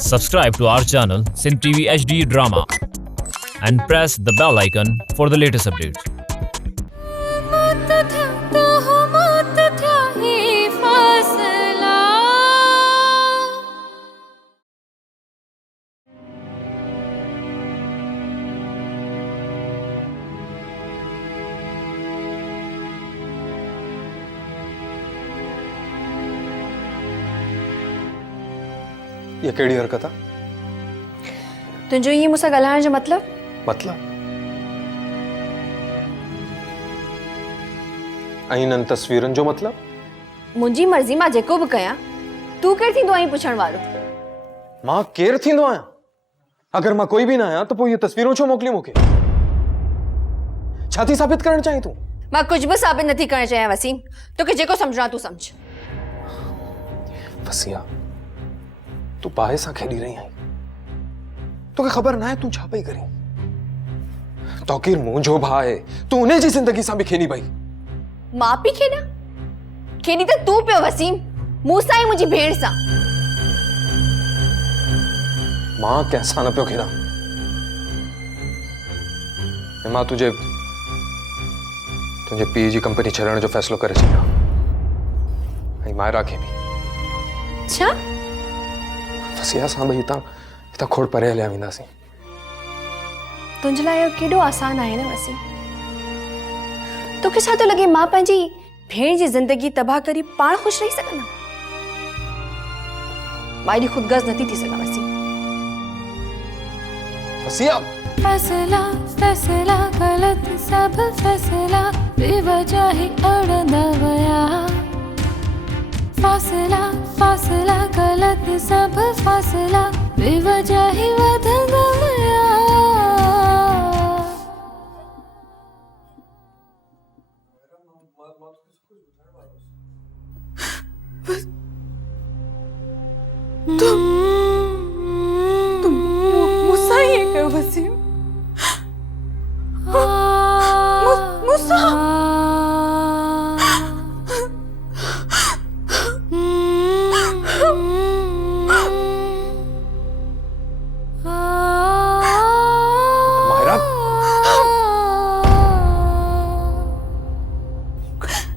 Subscribe to our channel Sin TV HD Drama and press the bell icon for the latest updates. ये केड़ी हरकत आहे? तुंहिंजो ईअं मूंसां ॻाल्हाइण जो मतलब ऐं इन्हनि तस्वीरुनि जो मतलब? मुंहिंजी मर्ज़ी मां जेको बि कयां, तूं केरु थींदो आहीं पुछण वारो? मां केरु थींदो आहियां? अगर मां कोई बि न आहियां त पोइ ये तस्वीरूं छो मोकिली मूंखे? छा थी साबित करणु चाहीं तूं? मां कुझु बि साबित नथी करणु चाहियां वसीम। तोखे जेको सम्झणो आहे तूं सम्झ। वसिया, तू बाहि सां खेॾी रही आहीं। तोखे ख़बर न आहे तूं छा पई करीं? तौकीर मुंहिंजो भाउ आहे, तूं उन जी ज़िंदगी सां बि खेॾी पई। मां पई खेॾां? खेॾी त तूं पियो वसीम, मूंसां ऐं मुंहिंजी भेण सां। मां कंहिंसां न पियो खेॾां। मां तुंहिंजे पीउ जी कंपनी छॾण जो फ़ैसिलो करे छॾियो, ऐं मायरा खे बि। छा? वसिया, असां ॿई हितां खोड़ परे हलिया वेंदासीं। तुंहिंजे लाइ इहो केॾो आसान आहे न वसीम। तोखे छा थो लॻे मां पंहिंजी भेण जी ज़िंदगी तबाह करी पाण ख़ुशि रही सघंदमि? मां एॾी ख़ुदगर्ज़ नथी थी सघां वसीम। वसिया, फैसला फैसला गलत सब फैसला बेवजह ही अड़ंदा वया। फासला फासला गलत सब फासला बेवजह ही वधंदा वया। तुम मुसा ही है वसीम। मुसा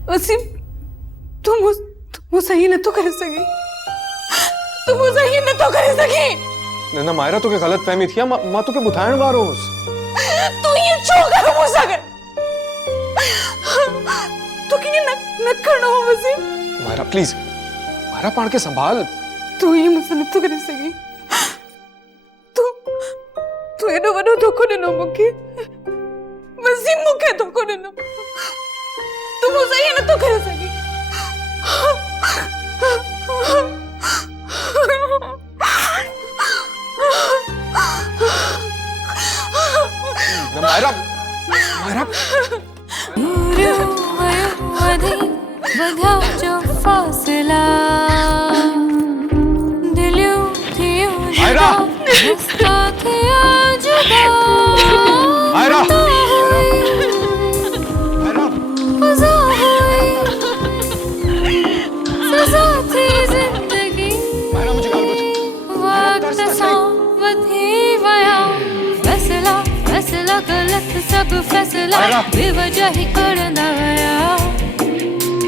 वसीम, तुम सही न तो कर सकी। तुम सही न तो कर सकी। न मायरा, तोखे गलत फहमी थी। मां तोखे ॿुधाइण वारो हुउसि। तू ये छो कर मूंसां गॾु? तोखे ये न करणो हो वसीम। मायरा प्लीज, मायरा पाण खे संभाल। तू ये मूंसां नथो करे सघीं। तू एॾो वॾो धोखो ॾिनो मूंखे। वसीम, मूंखे धोखो ॾिनो। तू मूंसां ये नथो करे सघीं। मायरा, वधा जो फासला दिलियों थियों मायरा, जुदा थिया जुदा। मायरा, फज़ा हुई सज़ा थी ज़िंदगी। मायरा मुझे गाल बुझ। वक्त सां वधी वया। फैसला फैसला गलत सब फैसला बेवजह ही अड़ंदा वया।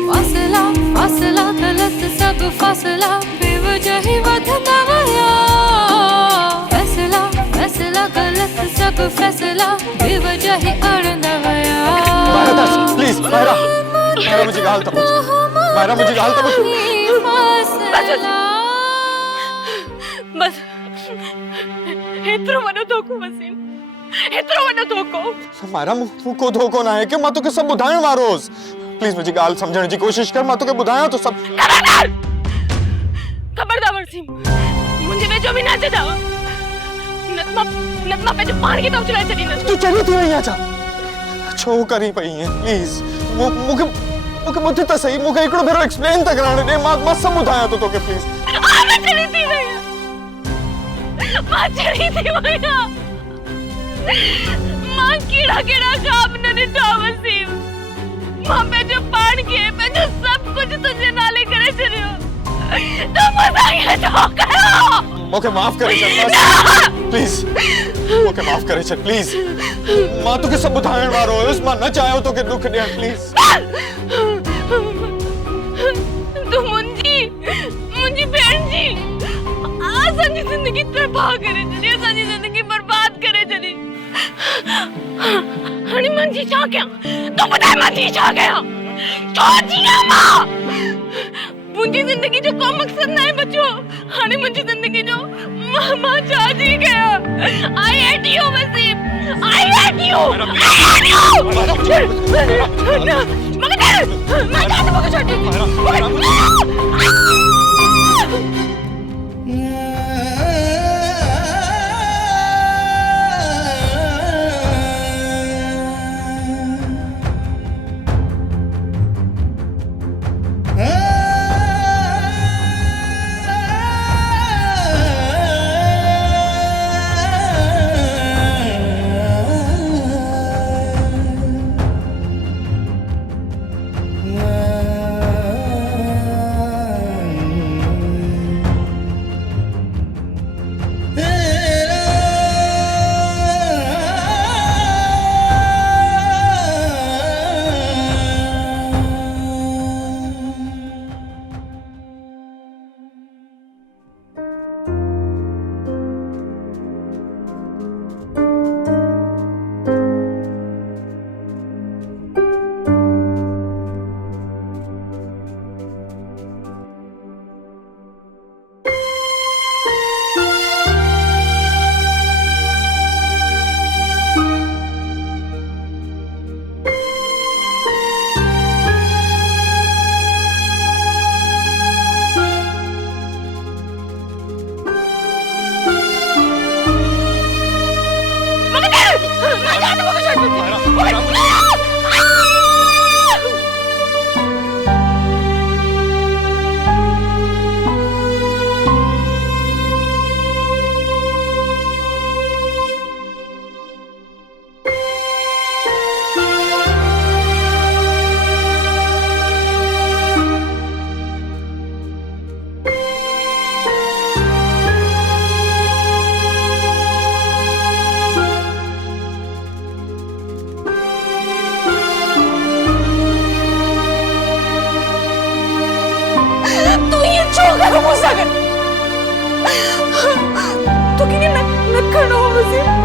फासला फासला गलत सब फासला बेवजह ही वधंदा वया। फैसला फैसला गलत सब फैसला बेवजह ही अड़ंदा वया। मायरा प्लीज, मायरा मुझे गाल तो बुझ। मायरा मुझे गाल तो बुझ। बस हेतिरो वॾो धोखो वसीम, हेतिरो वॾो धोखो। मायरा को धोखो ना है कि मां तोखे सब ॿुधाइण वारो हुउसि। प्लीज मुझे गाल समझण जी कोशिश कर। मां तोखे ॿुधायां तो सब। खबरदार वसीम, मुंहिंजे वेझो बि न अचंदा। नत मां पंहिंजो पाण खे उछलाए छॾींदसि। तू चली थी वई छा? छो करी पई है? प्लीज मूंखे ॿुध त सही। मूंखे हिकिड़ो भेरो एक्सप्लेन त करणु ॾे। मां सब ॿुधायां तो तोखे प्लीज। मां चली थी वई। मां चली थी वई। मां कहिड़ा ख़्वाब न ॾिठा वसीम। मां पंहिंजो पाण खे पंहिंजो सभु कुझु तुंहिंजे नाले करे छॾियो। तो मुझे ये तो करो। मूंखे माफ करे छॾ प्लीज मूंखे माफ करे छॾ प्लीज मां तोखे सभु ॿुधाइण वारो हुयुसि मां न चाहियो तोखे दुख ॾियण प्लीज तू मुंहिंजी भेण जी असांजी ज़िंदगी तबाह करे छॾी असांजी ज़िंदगी बर्बाद करे छॾी हाणे मां जी छा कयां तूं ॿुधाए मां जी छा कयां छो जियां मुंहिंजी ज़िंदगी जो को मक़सद न आहे बचो हाणे मुंहिंजी ज़िंदगी जो मां छा जी कयां I hate you Waseem I hate you तो किनी नखणो वसीम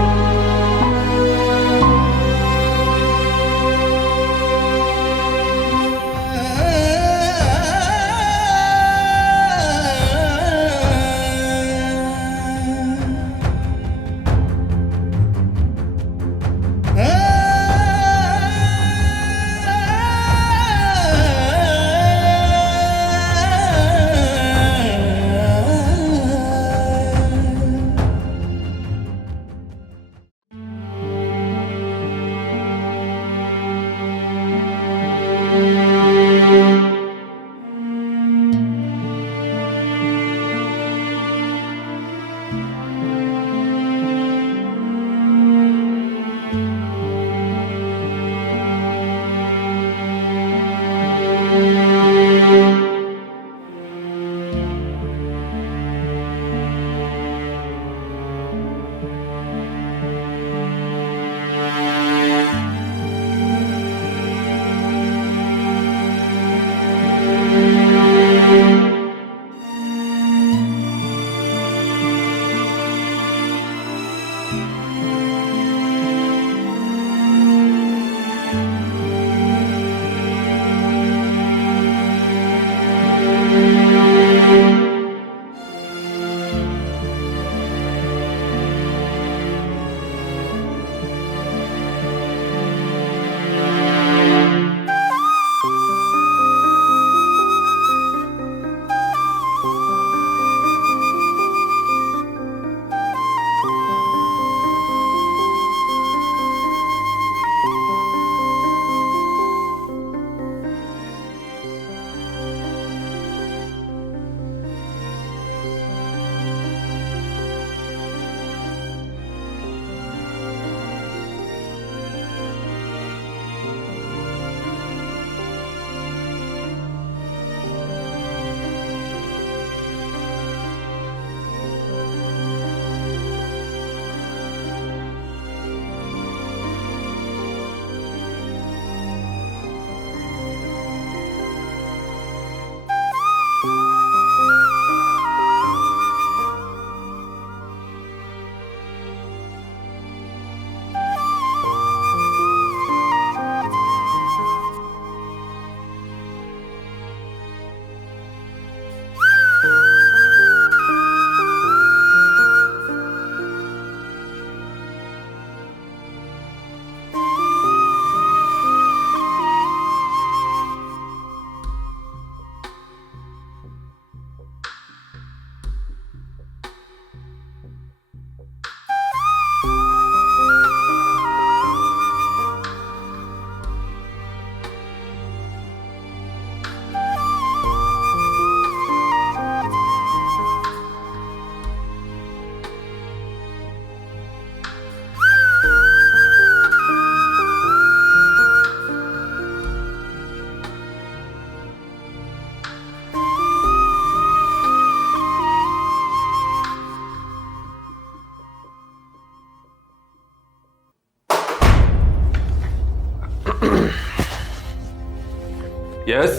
यस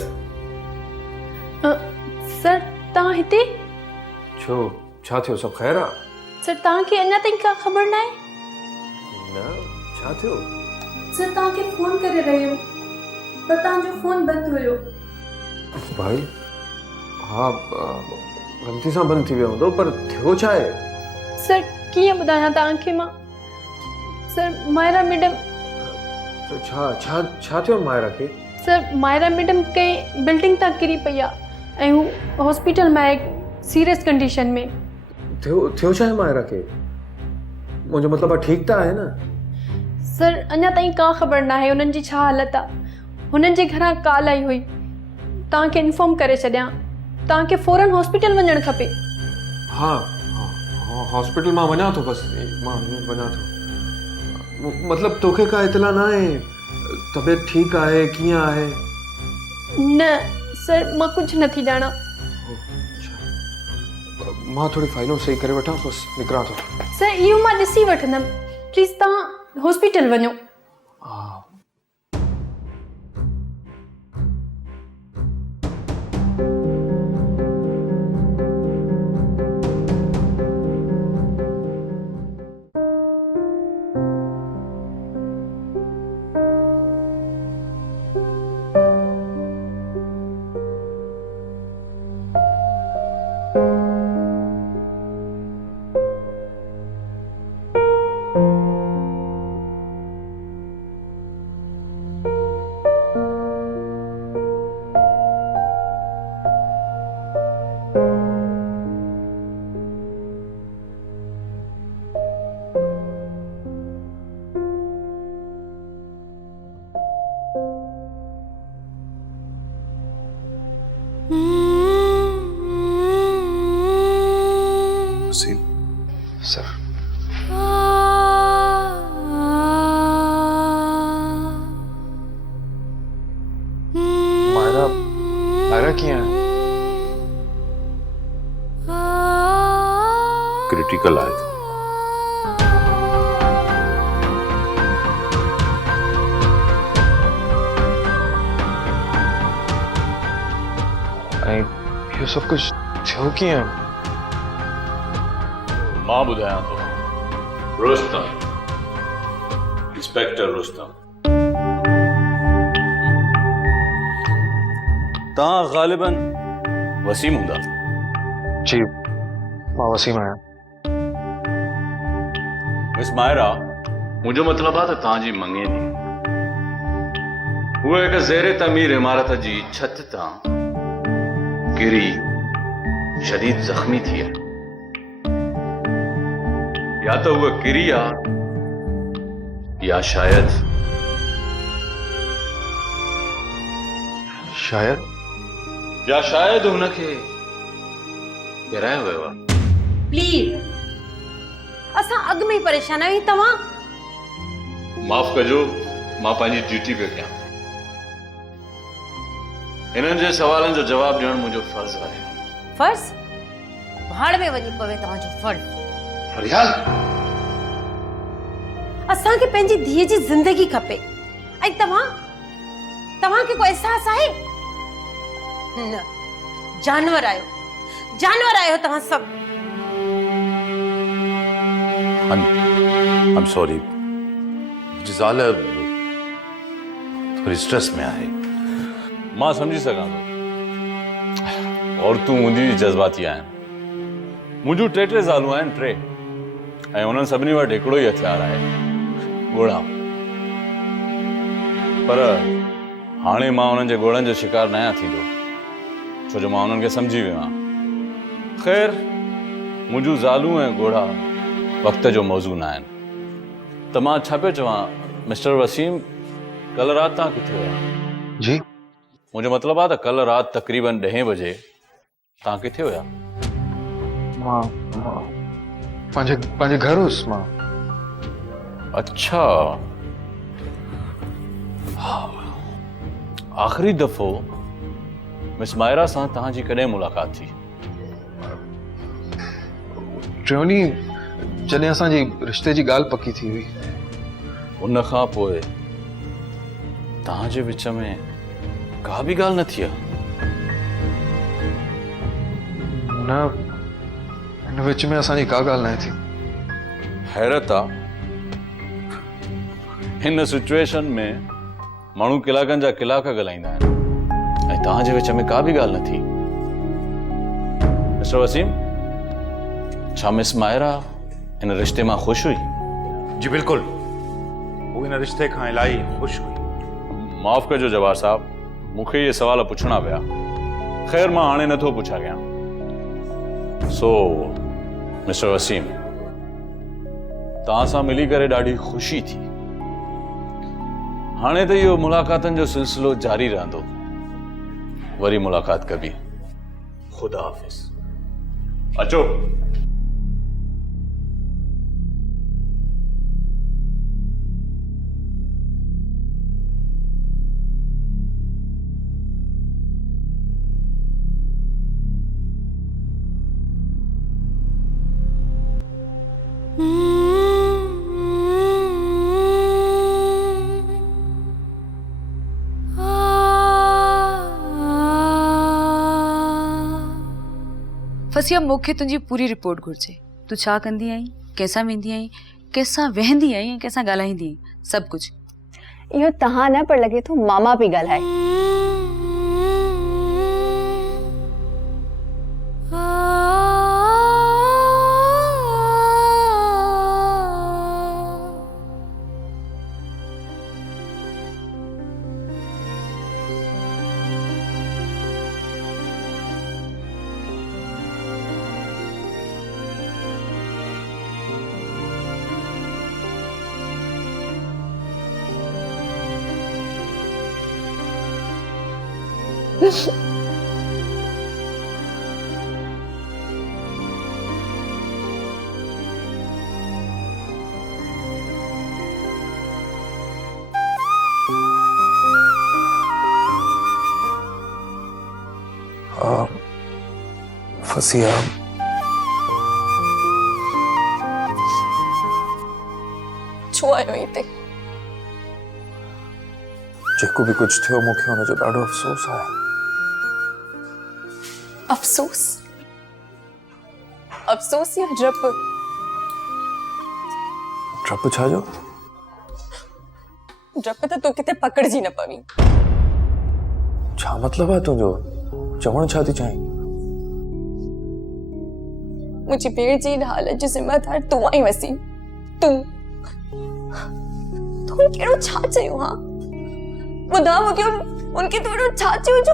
सर तव्हां हिते? छो छा थियो, सब ख़ैर आ? सर तव्हांखे अञा ताईं का ख़बर न आहे? न छा थियो? सर तव्हांखे फोन करे रहियो पर तव्हांजो फोन बंदि हुयो। भाई हाँ गलती सां बंदि थी वियो हूंदो, पर थियो छा आहे? सर कीअं ॿुधायां तव्हांखे मां? सर मायरा मैडम छा छा छा थियो मायरा खे? सर मायरा मैडम कंहिं बिल्डिंग तां किरी पई आहे ऐं हू हॉस्पिटल में आहे सीरियस कंडीशन में। थियो छा आहे मायरा खे? मुंहिंजो मतिलबु आहे ठीकु त आहे न? सर अञा ताईं का ख़बर न आहे हुननि जी छा हालत आहे। हुननि जे घरां कॉल आई हुई, तव्हांखे इन्फॉर्म करे छॾियां, तव्हांखे फौरन हॉस्पिटल वञणु खपे। हाँ हॉस्पिटल मां वञा थो, बसि मां वञा थो। मतिलबु तोखे का इतला न आहे? तबियत ठीकु आहे, कीअं आहे? न सर मां कुझु नथी ॼाणा। मां थोड़ी फाइलूं सही करे वठां, बसि निकिरां थो। सर इहो मां ॾिसी वठंदमि, प्लीज़ तव्हां हॉस्पिटल वञो। सर मायरा कीअं आहे? क्रिटिकल आहे। ऐं इहो सभु कुझु थियो कीअं? मां ॿुधायां थो। रुस्तम, इंस्पेक्टर रुस्तम। तव्हां ग़ालिबन वसीम हूंदा? जी मां वसीम आहियां। मिस मायरा, मुंहिंजो मतिलबु आहे त तव्हांजी मंगेनी उहा हिकु ज़ेरे तमीर इमारत जी छत तां किरी शदीद ज़ख्मी थी आहे। या तो वो किरी आ या शायद हुनखे गिरायो वियो आहे। प्लीज असां अॻ में ई परेशान आहियूं। तव्हां माफ़ कजो, मां पंहिंजी ड्यूटी पियो कयां। इन्हनि जे सवालनि जो जवाब ॾियणु मुंहिंजो फर्ज़ आहे। फर्ज़? भाड़ में वञी पवे तव्हांजो फर्ज़। फरियाल, असांखे पंहिंजी धीअ जी ज़िंदगी खपे ऐं तव्हांखे को एहसास आहे? न, जानवर आहियो तव्हां सभु। I'm sorry, ज़ाल थोड़ी स्ट्रेस में आहे। मां समझी सघां थो। और तूं हूंदी जज़्बाती आहिनि। मुंहिंजूं टे ज़ालूं आहिनि, टे, ऐं उन्हनि सभिनी वटि हिकिड़ो ई हथियार आहे, गोड़ा। पर हाणे मां उन्हनि जे गोड़नि जो शिकार न आहियां थींदो, छो जो मां उन्हनि खे सम्झी वियो आहियां। ख़ैर, मुंहिंजूं ज़ालूं ऐं गोड़ा वक़्त जो मौज़ू न आहिनि। त मां छा पियो चवां, मिस्टर वसीम, कल्ह राति तव्हां किथे हुया? जी मुंहिंजो मतिलबु आहे त कल्ह राति तक़रीबन 10 बजे तव्हां किथे हुया? मां पंहिंजे घर हुउसि मां। अच्छा, आख़िरी दफ़ो मिस मायरा सां तव्हांजी कॾहिं मुलाक़ात थी? ट्रियोनी जॾहिं असांजी रिश्ते जी ॻाल्हि पकी थी हुई। उन खां पोइ तव्हांजे विच में का भी गाल न थी ना इन विच में असांजी का ॻाल्हि न थी। हैरत आ इन सिचुएशन में माण्हू कलाकनि जा कलाक ॻाल्हाईंदा आहिनि ऐं तव्हांजे विच में का भी ॻाल्हि न थी। मिस्टर वसीम, छा मिस मायरा इन रिश्ते मां ख़ुशि हुई? जी बिल्कुल, वो इन रिश्ते खां इलाही खुश हुई। माफ़ कजो जवाहर साहब, मूंखे ये सवाल पुछणा पिया। ख़ैर मां हाणे नथो पुछा कयां। सो मिस्टर वसीम, तव्हां सां मिली करे ॾाढी ख़ुशी थी। हाणे त इहो मुलाक़ातनि जो सिलसिलो जारी रहंदो। वरी मुलाक़ात कबी। खुदा हाफ़िज़। अचो। फसिया, मूंखे तुंहिंजी पूरी रिपोर्ट घुर्जे। तू छा कंदी आई, कैसां वेंदी आई, कैसां वेहंदी आई, कैसां ॻाल्हाईंदी आई, सब कुछ। इहो तहां न पर लगे तो मामा भी ॻाल्हाए। फसिया, छो आयो हिते? जेको भी कुछ थियो मूंखे हुनजो ॾाढो अफ़सोस आहे। अफ़सोस? अफ़सोस या डप? डप छा जो? डप त तू किथे पकड़जी न पवी। छा मतलब आहे तुंहिंजो? चवण छा थी चाहीं? मुझे भेड़ जी इन हालत जो जिम्मेदार तू आई वसीम। तू केड़ो छा चयो? हां बुधा मुके उनके तो एड़ो छा चयो जो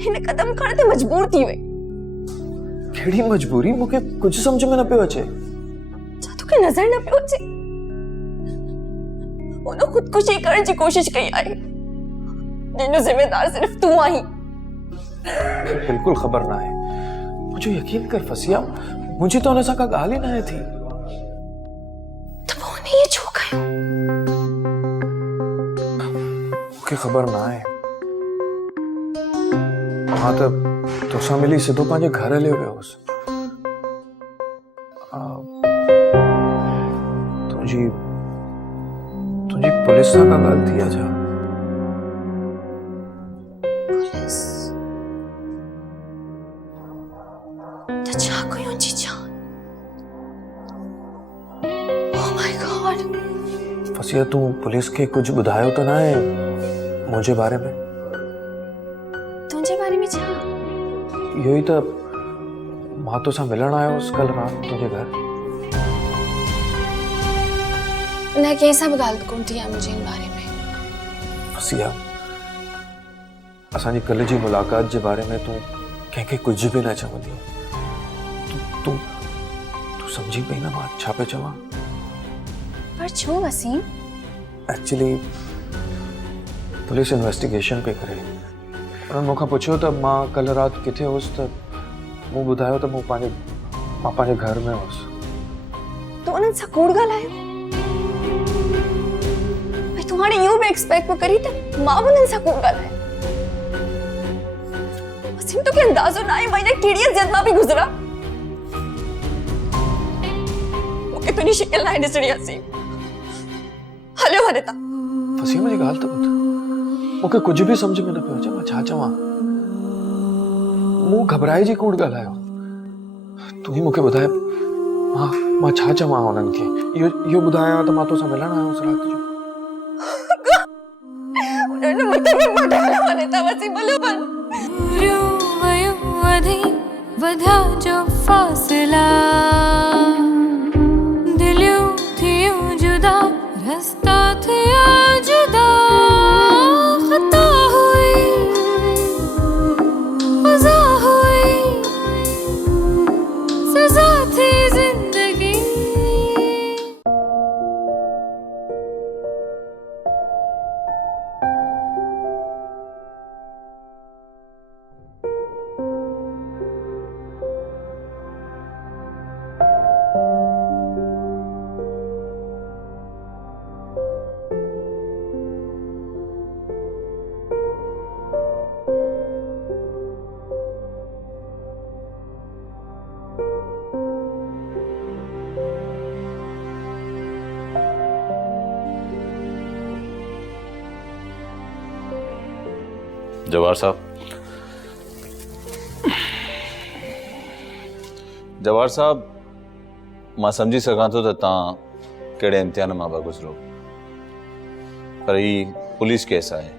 इन कदम खण ते मजबूर थी वे? केड़ी मजबूरी? मुके कुछ समझ में न पियो अचे। छा तोखे नजर न पियो अचे? उन खुदकुशी करण जी कोशिश कई आहे जिनो जिम्मेदार सिर्फ तू आई। बिल्कुल खबर ना है। मुझे यकीन कर फसिया, मुझे तो उनसा का ॻाल्हि ही न थी। तो वो नहीं छो कयो? मुझे खबर ना है। हाँ तो तोसा मिली सिधो पांजे घर हलियो वियोस। तुझी पुलिस सां का ॻाल्हि थी आहे छा? पुलिस? त छा कयो जी जान? Oh my God. फसिया, तू पुलिस के कुछ बुधायो तो ना है मुझे बारे में? तुझे बारे में छा? यो ही तो मां तो सा मिलण आयो उस कल रात तुझे घर। न कैसा भी गाल कोन थी है मुझे इन बारे में। फसिया, असांजी कल जी मुलाकात जे बारे में तू कंहिंखे कुछ भी न चवंदी। तू समझी पई ना बात छा पे चवां? पर छो वसीम? एक्चुअली पुलिस इन्वेस्टिगेशन पे करे। उन्हनि मूंखां पुछियो त मां कल रात किथे हुअसि त मूं ॿुधायो त मां पंहिंजे घर में हुअसि। तो उन्हनि सां कूड़ ॻाल्हायो? तुम्हारे यूं भी एक्सपेक्ट करी त मां उन्हनि सां कूड़ ॻाल्हाए। वसीम तोखे अंदाज़ो ना आहे मां इन कहिड़ी इज़त मां बि गुज़रा। मूंखे तुंहिंजी शिकिल न ॾिसणी वसीम। हलियो हले था। फसिया, मुंहिंजी ॻाल्हि त ॿुध। मूंखे कुछ भी समझ में न पियो अचे मां छा चवां। मूं घबराइजी कूड़ ॻाल्हायो। तूं ही मूंखे ॿुधाए मां छा चवां हुननि खे। इहो ॿुधायां त मां तोसां मिलण आयोसि राति जो। उन्होंने मुझे भी पटाला बने था वसीम बलबन। वधा जो फासला दिलियों थियों जुदा रास्ता थिया जुदा खता हुई मजा हुई सजा थी जिंदगी। जवाहर साहब मां समझी सघां थो त तव्हां कहिड़े इम्तिहान मां पिया गुज़रो, पर ही पुलिस केस आहे,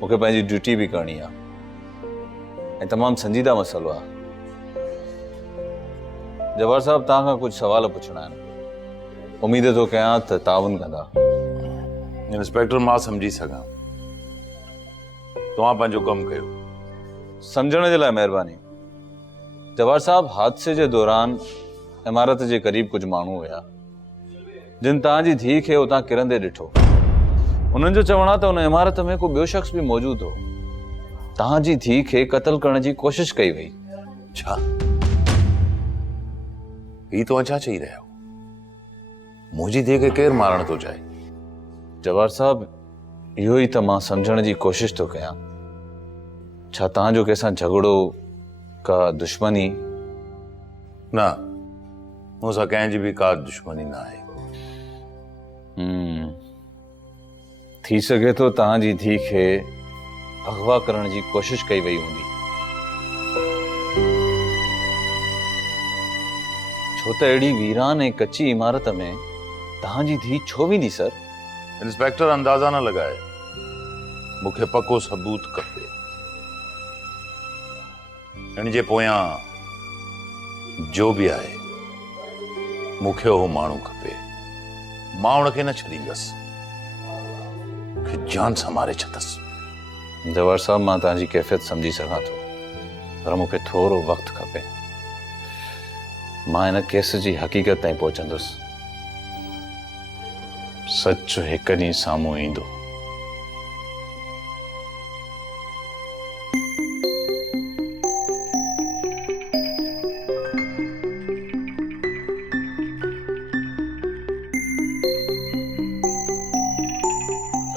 मूंखे पंहिंजी ड्यूटी बि करणी आहे ऐं तमामु संजीदा मसइलो आहे। जवाहर साहब तव्हां खां कुझु सवाल पुछणा आहिनि, उमेद थो कयां त ताउन कंदा। इंस्पेक्टर मां समझी सघां, तव्हां पंहिंजो कमु कयो। समझण जे लाइ महिरबानी। जवाहर साहब हादसे जे दौरान इमारत जे क़रीब कुछ माण्हू हुया जिन तव्हांजी धीउ खे उतां किरंदे ॾिठो। उन्हनि जो चवणु आहे त उन इमारत में को ॿियो शख़्स बि मौजूदु हो। तव्हांजी धीउ खे क़त्ल करण जी कोशिश कई वई। छा ही तव्हां छा चई रहिया हो? मुंहिंजी धीउ खे केरु मारणु थो चाहे? जवाहर साहब इहो ई त मां सम्झण जी कोशिश थो कयां। छा तव्हांजो कंहिंसां झगड़ो, का दुश्मनी? न, मूंसां कंहिंजी बि का दुश्मनी न आहे। थी सघे थो तव्हांजी धीउ खे अगवा करण जी कोशिश कई वई हूंदी, छो त अहिड़ी वीरान ऐं कच्ची इमारत में तव्हांजी धीउ छो वेंदी सर? इंस्पेक्टर अंदाज़ा न लॻाए, मूंखे पको सबूत खपे। हिन जे पोयां जो बि आहे मूंखे उहो माण्हू खपे। मां उनखे न छॾींदसि, मूंखे जान संभारे छॾंदसि। जवाहर साहब मां तव्हांजी कैफ़ियत सम्झी सघां थो, पर मूंखे थोरो वक़्तु खपे। मां हिन केस जी हक़ीक़त ताईं पहुचंदुसि। सच हिकु ॾींहुं साम्हूं ईंदो।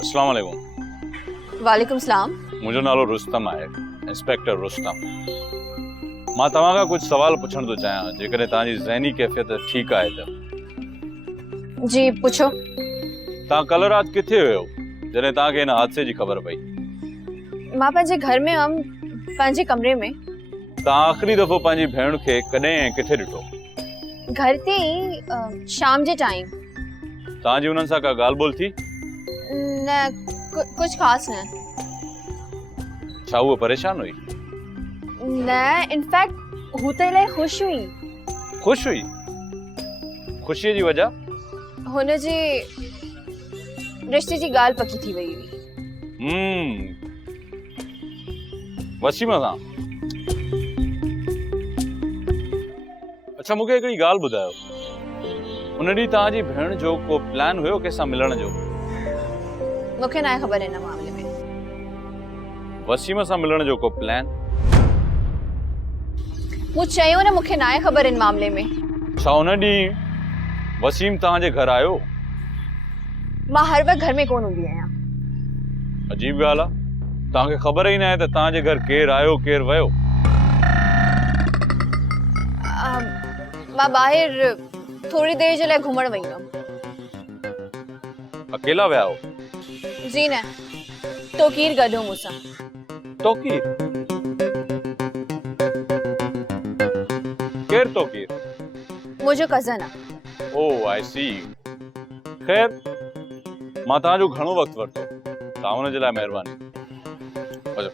अस्सलाम वालेकुम। वालेकुम सलाम। मुंहिंजो नालो रुस्तम आहे, इंस्पेक्टर रुस्तम। मां तव्हां खां कुझु सवाल पुछण थो चाहियां, जेकॾहिं तव्हांजी ज़हनी कैफ़ियत ठीकु आहे त। जी पुछो। तव्हां कल्ह राति किथे हुयो जॾहिं तव्हांखे हिन हादसे जी ख़बर पई? मां पंहिंजे घर में हुअमि, पंहिंजे कमरे में। तव्हां आख़िरी दफ़ो पंहिंजी भेण खे कॾहिं ऐं किथे ॾिठो? घर ते ई शाम जे टाइम। तव्हांजी हुननि सां का ॻाल्हि ॿोल थी? न कुछ ख़ास न। छा उहा परेशान हुई? न, इनफैक्ट हू त इलाही ख़ुशि हुई। ख़ुशि हुई? ख़ुशीअ जी वजह? हुनजे रिश्ते जी ॻाल्हि पकी थी वई हुई। वसीम सां? अच्छा, मूंखे हिकिड़ी ॻाल्हि ॿुधायो, उन ॾींहुं तव्हांजी भेण जो को प्लान हुयो कंहिंसां मिलण जो? मूंखे न ख़बर हिन मामले में। वसीम सां मिलण जो को प्लान? मूं चयो न, मूंखे न ख़बर हिन मामले में। छा उन ॾींहुं वसीम तव्हांजे घर आयो? मां हर वक़्तु घर में कोन हूंदी आहियां। अजीब ॻाल्हि आहे, तव्हांखे ख़बर ई न आहे त तव्हांजे घर केरु आयो केरु वियो। मां ॿाहिरि थोरी देरि जे लाइ घुमण वई हुअमि। अकेला विया हो? जी न, तोकीर गधो मूसा। तोकीर? केर तोकीर? मुझो कज़न आहे। ओह आई सी। खैर मां तव्हांजो घणो वक़्तु वरितो, तव्हां हुन जे लाइ महिरबानी। वञो।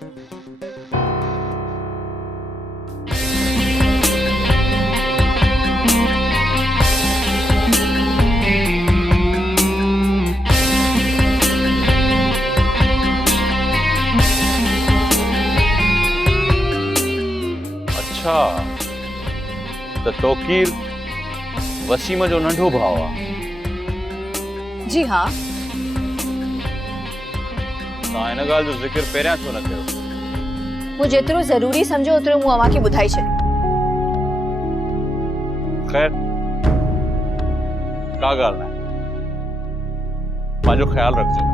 अच्छा त तोकीर वसीम जो नंढो भाउ आहे? जी हाँ। तव्हां हिन ॻाल्हि जो ज़िक्र पहिरियां छो न कयो? मूं जेतिरो ज़रूरी सम्झो ओतिरो मूं अव्हांखे ॿुधाए छॾियो। खैर का ॻाल्हि न आहे, पंहिंजो ख्यालु रखिजो।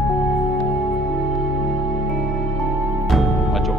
अचो।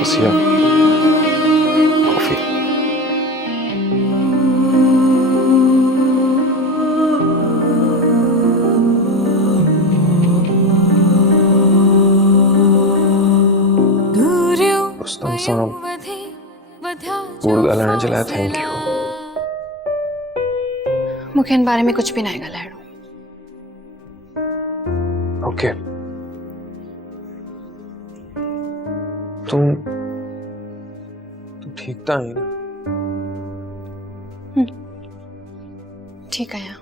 वसीम, कॉफी। रुस्तम साहब, कूड़ ॻाल्हाइण जे लाइ थैंक यू। मूंखे हिन बारे में कुछ भी ना ॻाल्हाइणो। ओके। तुम ठीक था ही ना? ठीक है।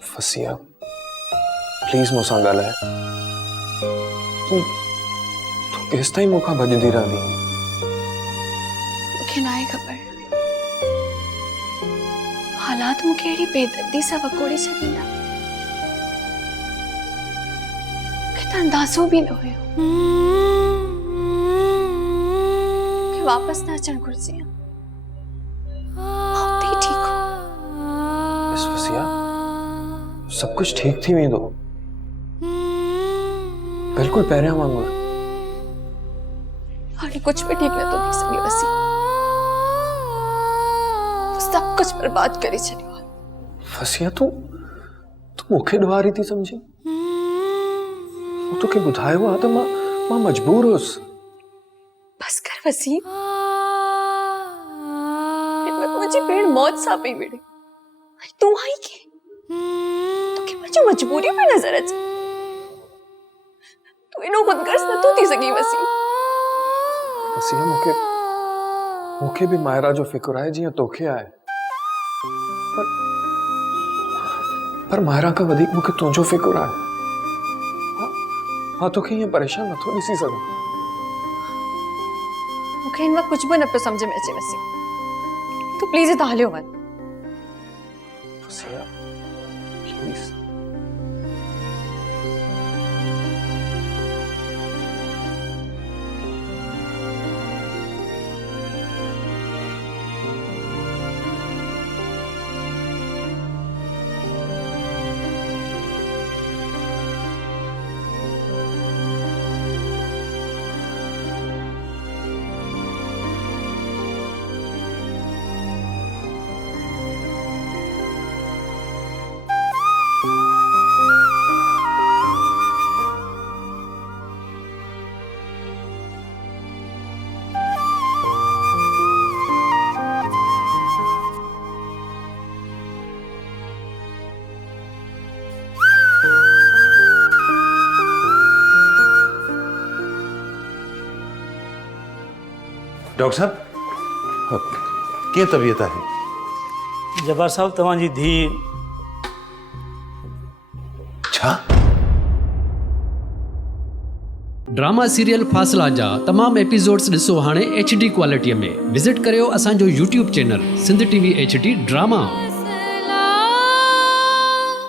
फसिया, प्लीज मूंसां ॻाल्हाए। तूं केसि ताईं मूंखां भॼंदी रहंदी? मूंखे नाहे ख़बर। हालात मूंखे अहिड़ी बेदर्दी सां वकोड़े छॾींदा मूंखे त अंदाज़ो बि न हुयो। मूंखे वापसि न अचणु घुरिजे। हुते ई ठीक हो। बस फसिया, सब कुछ ठीक थी वेंदो। बिल्कुल पहिरियां वांगुरु। हाणे कुछ भी ठीक नथो थी सघे वसी। सब कुछ बर्बाद करे छॾियो आहे। फसिया, तूं मूंखे ॾुहारी थी समझी? तोखे ॿुधायो आहे त मां मजबूर हुअसि। बस कर वसीम। मुंहिंजी भेण मौत सां पई विढ़े। तूं आई के तोखे मुंहिंजी मजबूरी में नज़र अचे। तूं एॾो ख़ुदगर्ज़ नथो थी सघी वसीम। फसिया, मूंखे भी मायरा जो फिक्र आहे जीअं तोखे आहे। पर मायरा खां वधीक मूंखे तुंहिंजो फिक्र आहे। मां तोखे ईअं परेशान नथो ॾिसी सघां। मूंखे हिन वक़्तु कुछ भी न पियो समझ में अचे वसीम। तू प्लीज हितां हलियो वञ। फसिया, प्लीज। डॉक्टर साहब कीअं तबीयत आहे? जब्बार साहब तव्हांजी धीउ छा? ड्रामा सीरियल फ़ासिला जा तमाम एपिसोड्स ॾिसो हाणे HD क्वालिटीअ में। विज़िट करियो असांजो YouTube channel Sindh TV HD drama.